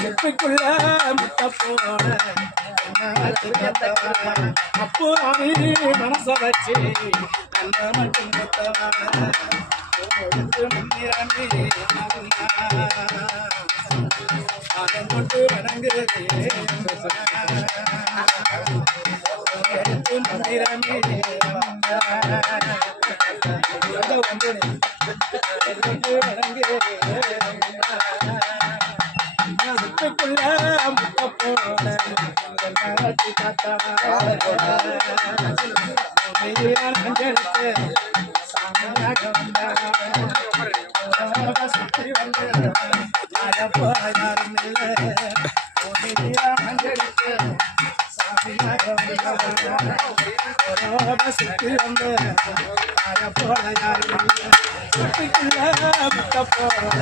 செப்பிக்குள்ள முட்டை போட அப்போ அணி மனச வச்சு நல்ல மட்டும் கொண்டு வணங்குது மந்திரமே முட்டுக்குள்ள முட்டை போட அஞ்செடுத்து சாமியாக வந்த சுற்றி வந்து யாரும் இல்லை அஞ்செடுத்து சாமியாக சுற்றி வந்து போல யாரும் இல்லை சுற்றிக்குள்ள முட்டை போட